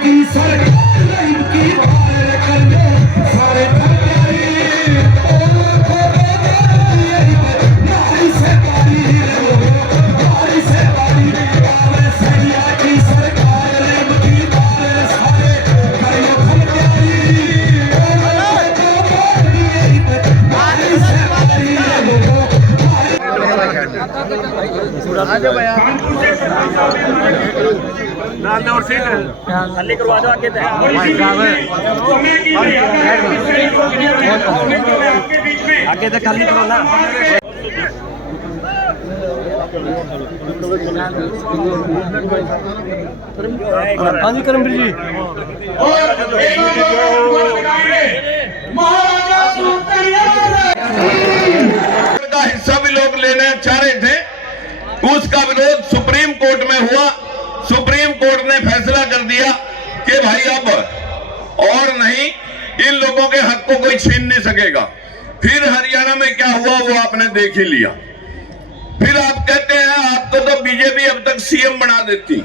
की सरकार इनकी बार करने सारे नारी से पारी सैया की सरकार इनकी बार सारे करियो हम प्यारी नारी से पारी और सीट खाली करवा दो आगे आगे तक खाली करो ना। हाँ जी करमवीर जी का हिस्सा भी लोग लेने चाह रहे थे। उसका विरोध सुप्रीम कोर्ट में हुआ। सुप्रीम कोर्ट ने फैसला कर दिया कि भाई अब और नहीं, इन लोगों के हक को कोई छीन नहीं सकेगा। फिर हरियाणा में क्या हुआ वो आपने देख ही लिया। फिर आप कहते हैं आपको तो बीजेपी अब तक सीएम बना देती।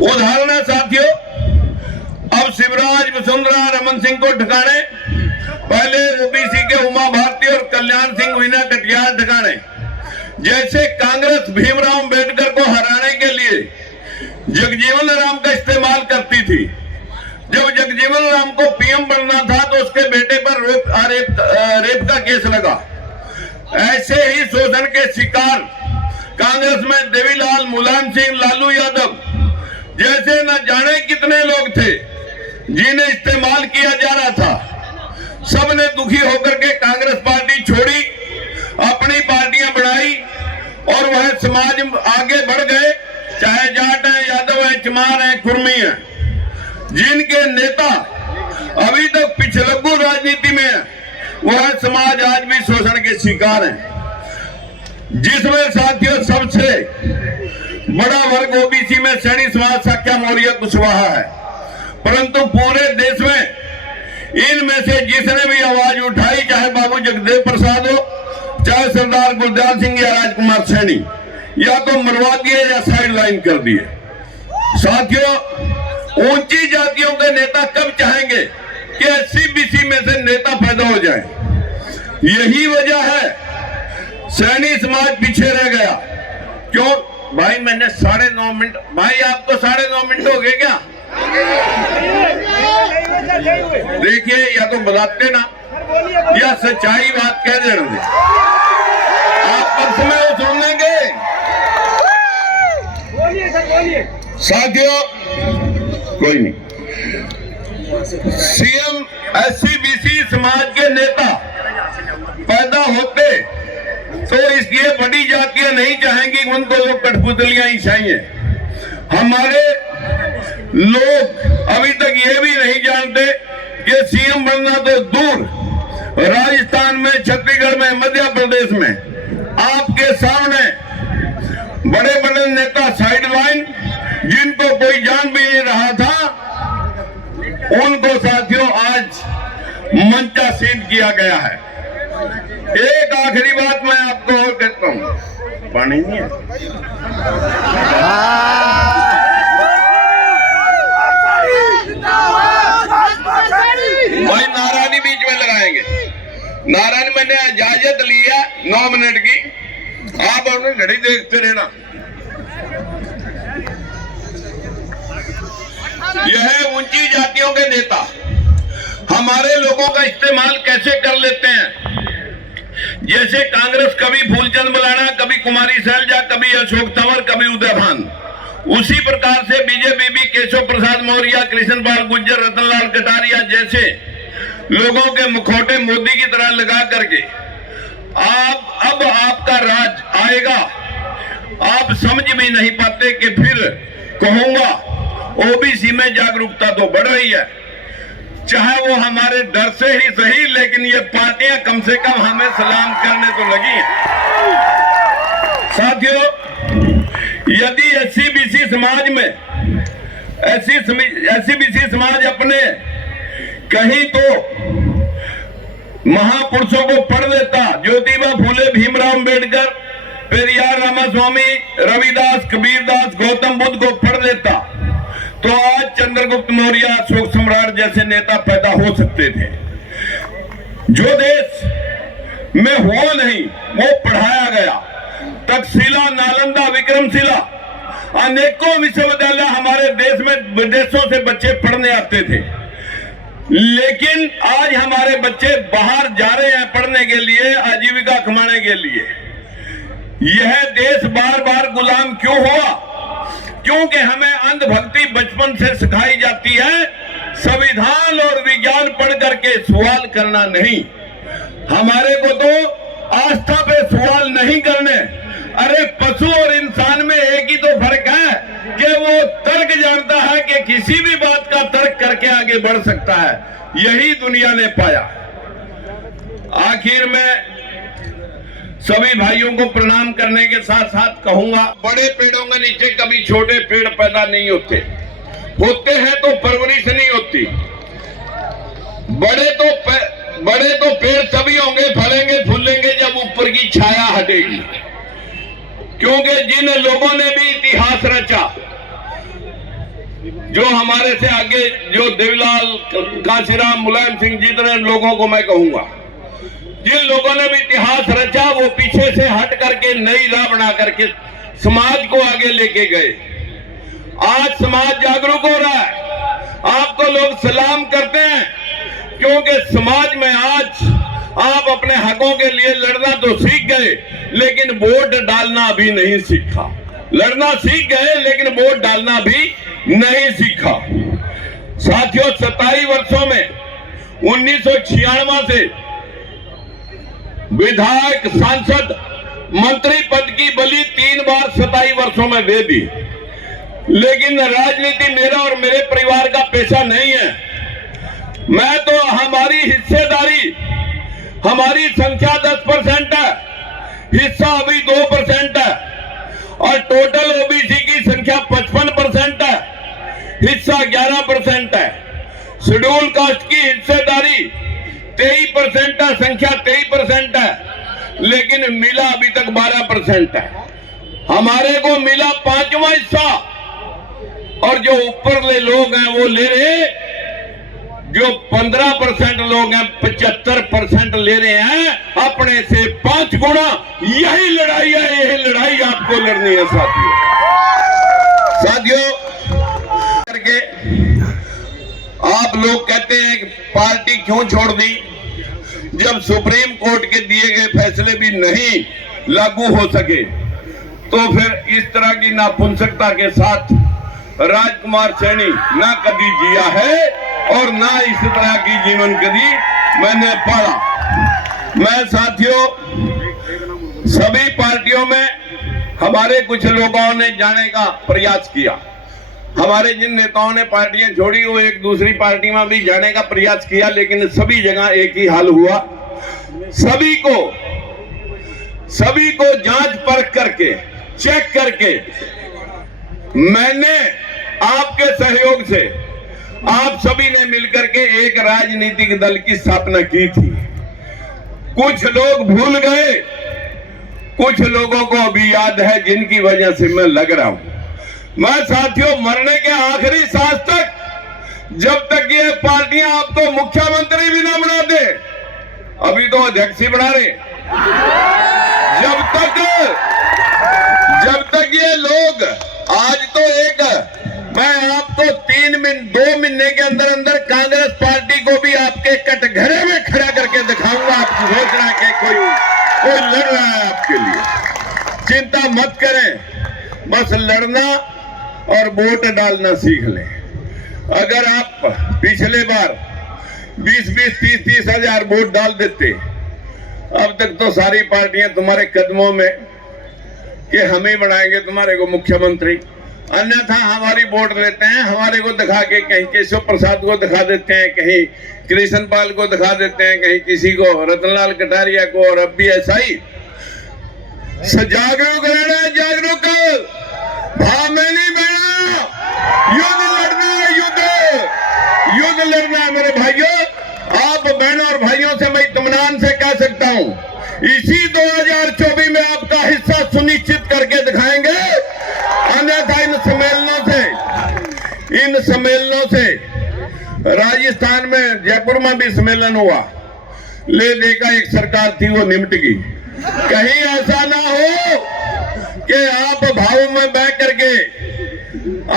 उदाहरण है साथियों, अब शिवराज वसुंधरा रमन सिंह को ठिकाने, पहले ओबीसी के उमा भारती और कल्याण सिंह वीना कटियार ठिकाने। जैसे कांग्रेस भीमराव अंबेडकर को हराने के लिए जगजीवन राम का इस्तेमाल करती थी। जब जगजीवन राम को पीएम बनना था तो उसके बेटे पर रेप का केस लगा। ऐसे ही शोषण के शिकार कांग्रेस में देवीलाल, मुलायम सिंह, लालू यादव जैसे न जाने कितने लोग थे जिन्हें इस्तेमाल किया जा रहा था। सबने दुखी होकर के कांग्रेस पार्टी छोड़ी, अपनी पार्टियां बढ़ाई और वह समाज आगे बढ़ गए। चाहे जाट है, यादव है, चमार है, कुर्मी है, जिनके नेता अभी तक पिछलग्गू राजनीति में है, वह समाज आज भी शोषण के शिकार है। जिसमें साथियों सबसे बड़ा वर्ग ओबीसी में सैनी समाज साख्या मौर्य कुशवाहा है। परंतु पूरे देश में इनमें से जिसने भी आवाज उठाई, चाहे बाबू जगदेव प्रसाद हो, चाहे सरदार गुलदयाल सिंह या राजकुमार सैनी, या तो मरवा दिए या साइड लाइन कर दिए। साथियों, ऊंची जातियों के नेता कब चाहेंगे कि एससी बीसी में से नेता पैदा हो जाए? यही वजह है सैनी समाज पीछे रह गया। क्यों भाई? मैंने 9.5 मिनट, भाई आपको 9.5 मिनट हो गए क्या? देखिए, या तो बताते ना या सच्चाई बात कह देंगे। आप पक्ष में सुन लेंगे। साथियों, कोई नहीं, सीएम एससी बीसी समाज के नेता पैदा होते तो इसलिए बड़ी जातियां नहीं चाहेंगी उनको वो कठपुतलियां ही चाहिए। हमारे लोग अभी तक ये भी नहीं जानते कि सीएम बनना तो दूर, राजस्थान में, छत्तीसगढ़ में, मध्य प्रदेश में आपके सामने बड़े बड़े नेता साइड लाइन, जिनको कोई जान भी नहीं रहा था, उनको साथियों आज मंचासीन किया गया है। एक आखिरी बात मैं आपको और कहता हूं, पानी नहीं है भाई, नारायणी बीच में लगाएंगे। नारायण मैंने इजाजत लिया 9 मिनट की, आप अपनी घड़ी देखते रहना। यह ऊंची जातियों के नेता हमारे लोगों का इस्तेमाल कैसे कर लेते हैं। जैसे कांग्रेस कभी फूलचंद मलाना, कभी कुमारी सैलजा, कभी अशोक तंवर, कभी उदय भान, उसी प्रकार से बीजेपी भी केशव प्रसाद मौर्य, कृष्ण पाल गुर्जर, रतनलाल कटारिया जैसे लोगों के मुखौटे मोदी की तरह लगा करके अब आपका राज आएगा। आप समझ भी नहीं पाते कि फिर कहूंगा ओबीसी में जागरूकता तो बढ़ रही है, चाहे वो हमारे डर से ही सही, लेकिन ये पार्टियां कम से कम हमें सलाम करने तो लगी हैं। साथियों, यदि एससी बीसी समाज में एससी बीसी समाज अपने कहीं तो महापुरुषों को पढ़ लेता, ज्योतिबा फूले, भीमराव अंबेडकर, पेरियार रामास्वामी, रविदास, कबीरदास, गौतम बुद्ध को पढ़ लेता, तो आज चंद्रगुप्त मौर्य, अशोक सम्राट जैसे नेता पैदा हो सकते थे। जो देश में हुआ नहीं वो पढ़ाया गया। तक्षशिला, नालंदा, विक्रमशिला, अनेकों विश्वविद्यालय हमारे देश में विदेशों से बच्चे पढ़ने आते थे। लेकिन आज हमारे बच्चे बाहर जा रहे हैं पढ़ने के लिए, आजीविका कमाने के लिए। यह देश बार बार गुलाम क्यों हुआ? क्योंकि हमें अंधभक्ति बचपन से सिखाई जाती है। संविधान और विज्ञान पढ़ करके सवाल करना नहीं। हमारे को तो आस्था पे सवाल नहीं करने। अरे पशु और इंसान में एक ही तो फर्क है कि वो तर्क जानता है कि किसी भी बात का तर्क करके आगे बढ़ सकता है। यही दुनिया ने पाया। आखिर में सभी भाइयों को प्रणाम करने के साथ साथ कहूंगा, बड़े पेड़ों के नीचे कभी छोटे पेड़ पैदा नहीं होते। होते हैं तो परवरिश नहीं होती। बड़े तो पेड़ तभी होंगे, फलेंगे, फूलेंगे जब ऊपर की छाया हटेगी। क्योंकि जिन लोगों ने भी इतिहास रचा, जो हमारे से आगे, जो देवीलाल, कांशीराम, मुलायम सिंह, जितने लोगों को मैं कहूंगा, जिन लोगों ने भी इतिहास रचा वो पीछे से हट करके नई राह बना करके समाज को आगे लेके गए। आज समाज जागरूक हो रहा है। आपको लोग सलाम करते हैं क्योंकि समाज में आज आप अपने हकों के लिए लड़ना तो सीख गए, लेकिन वोट डालना अभी नहीं सीखा। लड़ना सीख गए लेकिन वोट डालना भी नहीं सीखा। साथियों, 27 वर्षों में 1996 से विधायक, सांसद, मंत्री पद की बलि 3 बार 27 वर्षों में दे दी। लेकिन राजनीति मेरा और मेरे परिवार का पेशा नहीं है। मैं तो, हमारी हिस्सेदारी, हमारी संख्या 10% है, हिस्सा अभी 2% है, और टोटल ओबीसी की संख्या 55% है, हिस्सा 11% है। शेड्यूल कास्ट की हिस्सेदारी 23% है, संख्या 23% है, लेकिन मिला अभी तक 12% है। हमारे को मिला 5वां हिस्सा, और जो ऊपरले लोग हैं वो ले रहे, जो 15% लोग हैं 75% ले रहे हैं अपने से 5 गुना। यही लड़ाई है, यही लड़ाई आपको लड़नी है साथियों। करके आप लोग कहते हैं कि पार्टी क्यों छोड़ दी, जब सुप्रीम कोर्ट के दिए गए फैसले भी नहीं लागू हो सके, तो फिर इस तरह की नापुंसकता के साथ राजकुमार सैनी ना कभी जिया है और ना इस तरह की जीवन कभी मैंने पढ़ा। मैं साथियों, सभी पार्टियों में हमारे कुछ लोगों ने जाने का प्रयास किया। हमारे जिन नेताओं ने पार्टियां छोड़ी वो एक दूसरी पार्टी में भी जाने का प्रयास किया, लेकिन सभी जगह एक ही हाल हुआ। सभी को जांच परख करके, चेक करके, मैंने आपके सहयोग से, आप सभी ने मिलकर के एक राजनीतिक दल की स्थापना की थी। कुछ लोग भूल गए, कुछ लोगों को अभी याद है, जिनकी वजह से मैं लग रहा हूं। मैं साथियों, मरने के आखिरी सांस तक, जब तक ये पार्टियां आपको मुख्यमंत्री भी ना बना दे, अभी तो अध्यक्ष ही बना रहे, जब तक ये लोग, आज तो एक, मैं आपको 2 महीने के अंदर अंदर कांग्रेस पार्टी को भी आपके कटघरे में खड़ा करके दिखाऊंगा। आप सोच रहे हैं कि कोई लड़ रहा है आपके लिए। चिंता मत करें, बस लड़ना और वोट डालना सीख लें। अगर आप पिछले बार 20-20, 30-30 हजार वोट डाल देते, अब तक तो सारी पार्टियां तुम्हारे कदमों में कि हम ही बनाएंगे तुम्हारे को मुख्यमंत्री। अन्यथा हमारी वोट लेते हैं, हमारे को दिखा के कहीं केशव प्रसाद को दिखा देते हैं, कहीं कृष्ण पाल को दिखा देते हैं, कहीं किसी को, रतनलाल कटारिया को, और अब भी ऐसा ही। जागरूक रहना, जागरूक, भाव में नहीं बहना, युद्ध लड़ना है, युद्ध लड़ना है मेरे भाइयों। आप बहनों और भाइयों से मैं इत्मीनान से कह सकता हूं, इसी 2024 में आपका हिस्सा सुनिश्चित करके दिखाएंगे। अन्यथा इन सम्मेलनों से राजस्थान में जयपुर में भी सम्मेलन हुआ, ले देखा एक सरकार थी वो निमट गई। कहीं ऐसा ना हो कि आप भाव में बह करके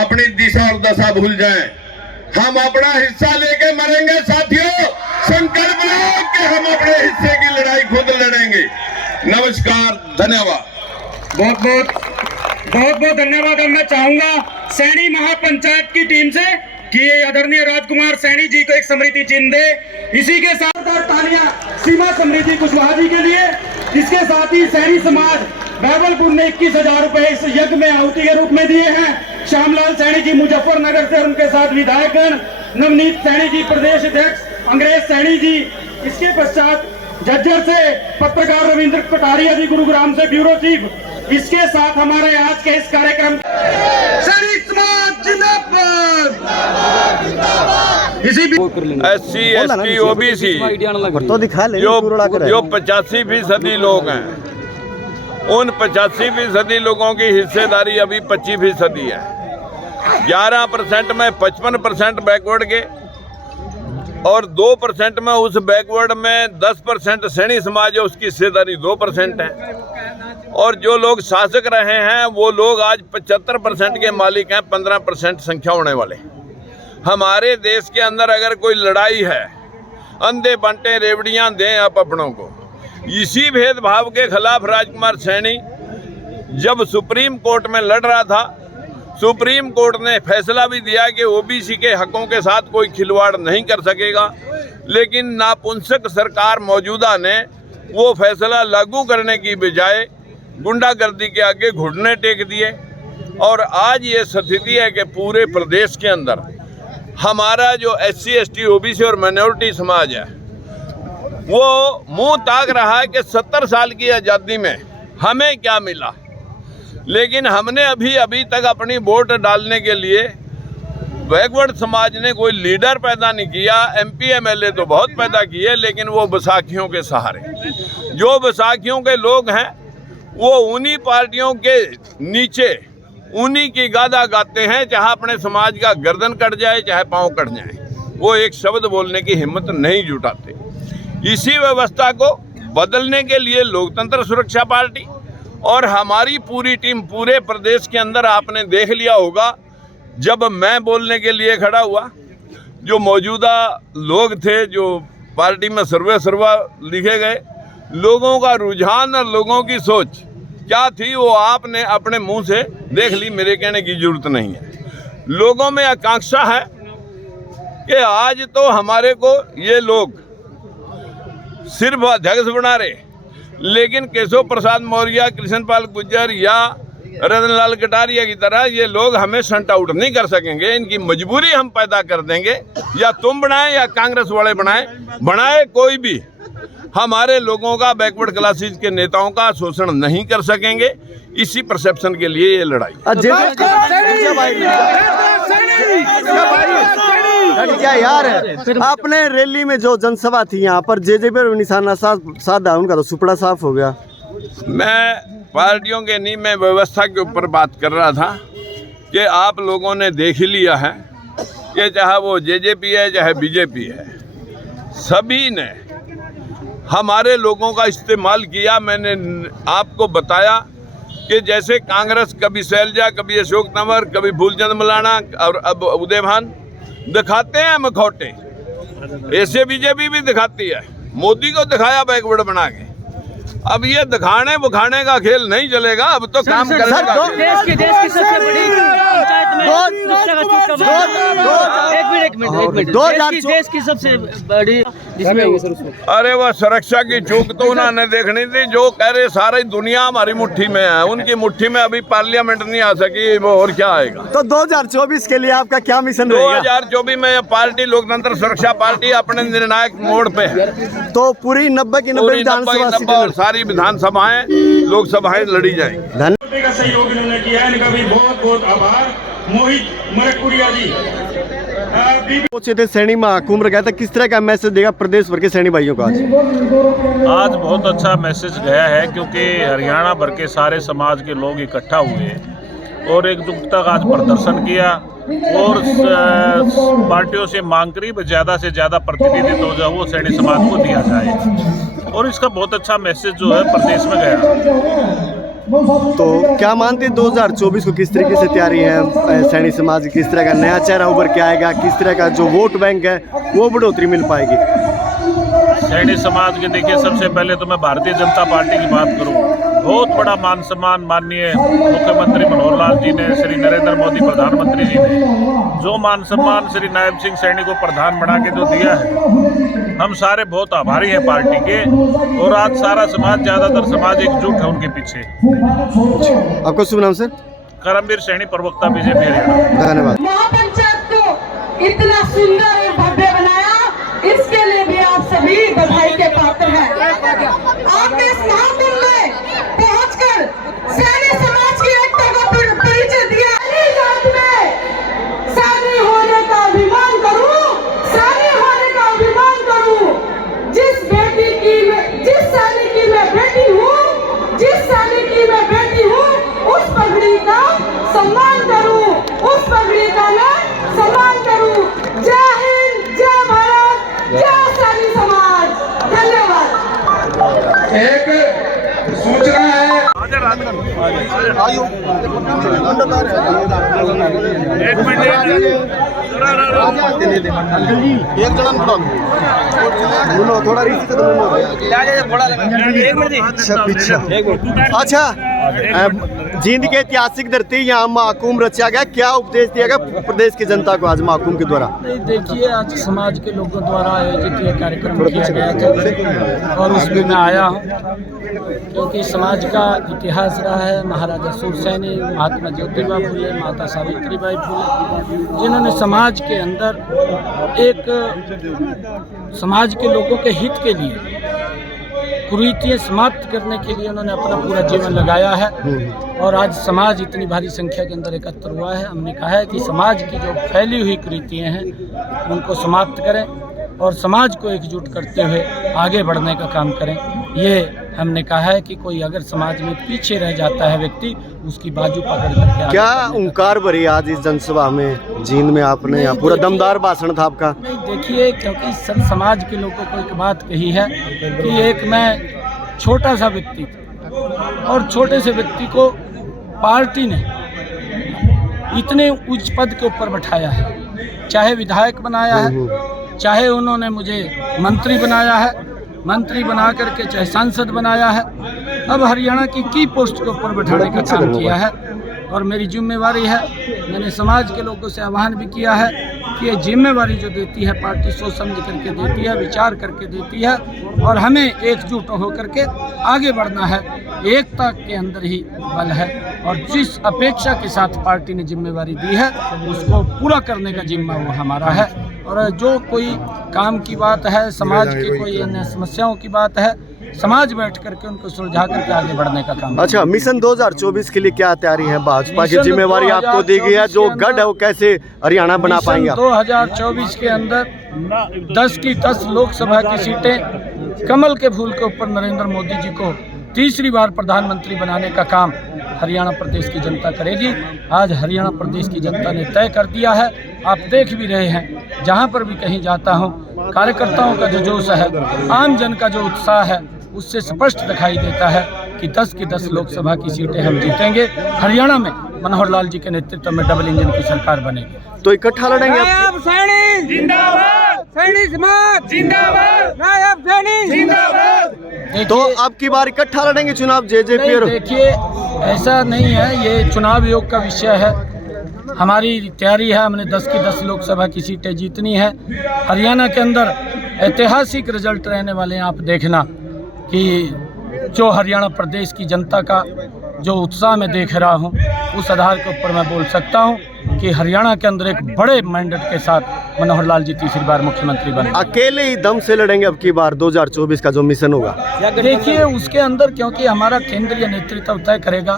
अपनी दिशा और दशा भूल जाएं। हम अपना हिस्सा लेके मरेंगे साथियों, संकल्प लो कि हम अपने हिस्से की लड़ाई खुद लड़ेंगे। नमस्कार, धन्यवाद। बहुत धन्यवाद। अब मैं चाहूंगा सैनी महापंचायत की टीम से कि आदरणीय राजकुमार सैनी जी को एक स्मृति चिन्ह दे। इसी के साथ तालियां सीमा समृद्धि कुशवाहा जी के लिए। इसके साथ ही सैनी समाज बैवलपुर ने 21,000 रुपए इस यज्ञ में आहुति के रूप में दिए हैं। श्यामलाल सैनी जी मुजफ्फरनगर से, उनके साथ विधायकगण, नवनीत सैनी जी प्रदेश अध्यक्ष, अंग्रेज सैनी जी, इसके पश्चात झज्जर से पत्रकार रविंद्र कटारिया जी, गुरुग्राम से ब्यूरो चीफ। इसके साथ हमारे आज के इस कार्यक्रम SC ST OBC जो 85% लोग हैं, उन 85% लोगों की हिस्सेदारी अभी 25% है। 11% में 55% बैकवर्ड के और 2% में उस बैकवर्ड में 10% सैनी समाज है, उसकी हिस्सेदारी 2% है। और जो लोग शासक रहे हैं वो लोग आज 75% के मालिक हैं, 15% संख्या होने वाले। हमारे देश के अंदर अगर कोई लड़ाई है, अंधे बंटे रेवड़ियां दें आप अपनों को, इसी भेदभाव के खिलाफ राजकुमार सैनी जब सुप्रीम कोर्ट में लड़ रहा था, सुप्रीम कोर्ट ने फैसला भी दिया कि ओबीसी के हकों के साथ कोई खिलवाड़ नहीं कर सकेगा, लेकिन नापुंसक सरकार मौजूदा ने वो फैसला लागू करने की बजाय गुंडागर्दी के आगे घुटने टेक दिए। और आज ये स्थिति है कि पूरे प्रदेश के अंदर हमारा जो SC ST OBC और माइनॉरिटी समाज है वो मुंह ताक रहा है कि 70 साल की आज़ादी में हमें क्या मिला, लेकिन हमने अभी तक अपनी वोट डालने के लिए बैकवर्ड समाज ने कोई लीडर पैदा नहीं किया। MP MLA तो बहुत पैदा किए, लेकिन वो बैसाखियों के सहारे। जो बैसाखियों के लोग हैं वो उन्हीं पार्टियों के नीचे उन्हीं की गादा गाते हैं, चाहे अपने समाज का गर्दन कट जाए चाहे पांव कट जाए, वो एक शब्द बोलने की हिम्मत नहीं जुटाते। इसी व्यवस्था को बदलने के लिए लोकतंत्र सुरक्षा पार्टी और हमारी पूरी टीम पूरे प्रदेश के अंदर, आपने देख लिया होगा जब मैं बोलने के लिए खड़ा हुआ, जो मौजूदा लोग थे, जो पार्टी में सर्वा लिखे गए, लोगों का रुझान और लोगों की सोच क्या थी वो आपने अपने मुंह से देख ली, मेरे कहने की जरूरत नहीं है। लोगों में आकांक्षा है कि आज तो हमारे को ये लोग सिर्फ अध्यक्ष बना रहे, लेकिन केशव प्रसाद मौर्य, कृष्णपाल गुर्जर या रतनलाल कटारिया की तरह ये लोग हमें शंट आउट नहीं कर सकेंगे। इनकी मजबूरी हम पैदा कर देंगे, या तुम बनाए या कांग्रेस वाले बनाए कोई भी हमारे लोगों का, बैकवर्ड क्लासेस के नेताओं का शोषण नहीं कर सकेंगे। इसी परसेप्शन के लिए ये लड़ाई। क्या यार आपने रैली में जो जनसभा थी यहाँ पर जेजेपी और निशाना साधा, उनका तो सुपड़ा साफ हो गया। मैं पार्टियों के नहीं, मैं व्यवस्था के ऊपर बात कर रहा था कि आप लोगों ने देख ही लिया है कि चाहे वो जेजेपी है चाहे बीजेपी है, सभी ने हमारे लोगों का इस्तेमाल किया। मैंने आपको बताया कि जैसे कांग्रेस कभी शैलजा, कभी अशोक तंवर, कभी फूलचंद मलाना और अब उदयभान दिखाते हैं मखौटे, ऐसे बीजेपी भी दिखाती है। मोदी को दिखाया बैकवर्ड बना के, अब ये दिखाने बुखाने का खेल नहीं चलेगा, अब तो काम करेगा। देश की सबसे बड़ी पंचायत में देश की सबसे बड़ी, अरे वह सुरक्षा की चूक तो उन्होंने देखनी थी। जो कह रहे सारी दुनिया हमारी मुट्ठी में है, उनकी मुट्ठी में अभी पार्लियामेंट नहीं आ सकी, वो और क्या आएगा। तो 2024 के लिए आपका क्या मिशन रहेगा? 2024 में यह पार्टी लोकतंत्र सुरक्षा पार्टी अपने निर्णायक मोड़ पे है। तो पूरी 90 की 90 विधानसभा और सारी विधानसभाएं लोकसभाएं लड़ी जाएंगी। धन्यवाद का सहयोग इन्होंने किया है, इनका भी बहुत आभार। मोहित मरकुरिया जी पहुंचे थे सैनी महाकुंभ गया था, किस तरह का मैसेज देगा प्रदेश भर के सैनी भाइयों को? आज बहुत अच्छा मैसेज गया है, क्योंकि हरियाणा भर के सारे समाज के लोग इकट्ठा हुए और एकजुटता का आज प्रदर्शन किया और पार्टियों से मांग करी ज़्यादा से ज़्यादा प्रतिनिधित्व जो है वो सैनी समाज को दिया जाए और इसका बहुत अच्छा मैसेज जो है प्रदेश में गया। तो क्या मानते हैं 2024 को किस तरीके से तैयारी है सैनी समाज की? किस तरह का नया चेहरा उभर के आएगा? किस तरह का जो वोट बैंक है वो बढ़ोतरी मिल पाएगी? सैनी समाज के देखिए, सबसे पहले तो मैं भारतीय जनता पार्टी की बात करूं, बहुत बड़ा मान सम्मान माननीय मुख्यमंत्री मनोहर लाल जी ने, श्री नरेंद्र मोदी प्रधानमंत्री जी ने जो मान सम्मान श्री नायब सिंह सैनी को प्रधान बना के जो दिया है, हम सारे बहुत आभारी हैं पार्टी के। और आज सारा समाज, ज्यादातर समाज एकजुट है उनके पीछे। आपका शुभ नाम सर? करमवीर सैनी, प्रवक्ता बीजेपी हरियाणा। धन्यवाद। महापंचायत को इतना सुंदर और भव्य बनाया, इसके लिए भी आप सभी बधाई के पात्र हैं। आपने इस महाकुंभ में पहुंचकर सैनी समाज की एकता का परिचय दिया। जात में सैनी होने का अभिमान करूं, सैनी होने का अभिमान करूं। जिस सैनिक की मैं बेटी हूं, जिस सैनिक की मैं बेटी हूं, उस पगड़ी का सम्मान करूं, उस पगड़ी का मैं सम्मान करूं। जय हिंद, जय भारत, जय सैनी समाज। धन्यवाद। एक सूचना है, अच्छा, जींद के ऐतिहासिक धरती यहाँ महाकुंभ रचा गया, क्या उपदेश दिया गया प्रदेश की जनता को आज महाकुंभ के द्वारा? नहीं, देखिए, आज समाज के लोगों द्वारा आयोजित ये कार्यक्रम किया गया था और उसमें मैं आया हूँ क्योंकि समाज का इतिहास रहा है। महाराजा सूरसैनी, महात्मा ज्योतिबा फुले, माता सावित्रीबाई फुले, जिन्होंने समाज के अंदर एक समाज के लोगों के हित के लिए, कुरीतियाँ समाप्त करने के लिए उन्होंने अपना पूरा जीवन लगाया है। और आज समाज इतनी भारी संख्या के अंदर एकत्र हुआ है। हमने कहा है कि समाज की जो फैली हुई कुरीतियाँ हैं उनको समाप्त करें और समाज को एकजुट करते हुए आगे बढ़ने का काम करें। ये हमने कहा है कि कोई अगर समाज में पीछे रह जाता है व्यक्ति, उसकी बाजू पकड़ करके। क्या ओंकार भरी आज इस जनसभा में जींद में आपने यहाँ पूरा दमदार भाषण था आपका? नहीं, देखिए, क्योंकि सब समाज के लोगों को एक बात कही है कि एक मैं छोटा सा व्यक्ति और छोटे से व्यक्ति को पार्टी ने इतने उच्च पद के ऊपर बैठाया है, चाहे विधायक बनाया है, चाहे उन्होंने मुझे मंत्री बनाया है, मंत्री बना करके चाहे सांसद बनाया है, अब हरियाणा की पोस्ट के ऊपर बैठाने का काम किया है। और मेरी जिम्मेवारी है, मैंने समाज के लोगों से आह्वान भी किया है कि ये जिम्मेवारी जो देती है पार्टी सोच समझ करके देती है, विचार करके देती है और हमें एकजुट होकर के आगे बढ़ना है। एकता के अंदर ही बल है और जिस अपेक्षा के साथ पार्टी ने जिम्मेवारी दी है उसको पूरा करने का जिम्मा वो हमारा है। और जो कोई काम की बात है, समाज की कोई अन्य समस्याओं की बात है, समाज बैठ करके उनको सुलझा करके आगे बढ़ने का काम। अच्छा, मिशन 2024 के लिए क्या तैयारी है? भाजपा की जिम्मेवारी आपको दी गई है, जो गढ़ है वो कैसे हरियाणा बना पाएंगे? 2024 के अंदर 10 की 10 लोकसभा की सीटें कमल के फूल के ऊपर नरेंद्र मोदी जी को तीसरी बार प्रधानमंत्री बनाने का काम हरियाणा प्रदेश की जनता करेगी। आज हरियाणा प्रदेश की जनता ने तय कर दिया है। आप देख भी रहे हैं, जहां पर भी कहीं जाता हूं, कार्यकर्ताओं का जो जोश है, आम जन का जो उत्साह है, उससे स्पष्ट दिखाई देता है कि 10 की 10 लोकसभा की सीटें हम जीतेंगे। हरियाणा में मनोहर लाल जी के नेतृत्व में डबल इंजन की सरकार बनेगी। तो इकट्ठा लड़ेंगे? नायब सैनी जिंदाबाद, सैनी समाज जिंदाबाद, नायब सैनी जिंदाबाद। तो अब की बार इकट्ठा लड़ेंगे चुनाव जेजेपी? देखिए, ऐसा नहीं है, ये चुनाव योग का विषय है। हमारी तैयारी है, हमने 10 की 10 लोकसभा की सीटें जीतनी है। हरियाणा के अंदर ऐतिहासिक रिजल्ट रहने वाले हैं। आप देखना कि जो हरियाणा प्रदेश की जनता का जो उत्साह मैं देख रहा हूं, उस आधार के ऊपर मैं बोल सकता हूं कि हरियाणा के अंदर एक बड़े मैंडेट के साथ मनोहर लाल जी तीसरी बार मुख्यमंत्री बने। अकेले ही दम से लड़ेंगे अब की बार 2024 का जो मिशन होगा? देखिए, उसके अंदर क्योंकि हमारा केंद्रीय नेतृत्व तय करेगा,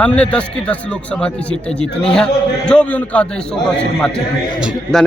हमने 10 की 10 लोकसभा की सीटें जीतनी है। जो भी उनका आदेश होगा सिर माथे। धन्यवाद।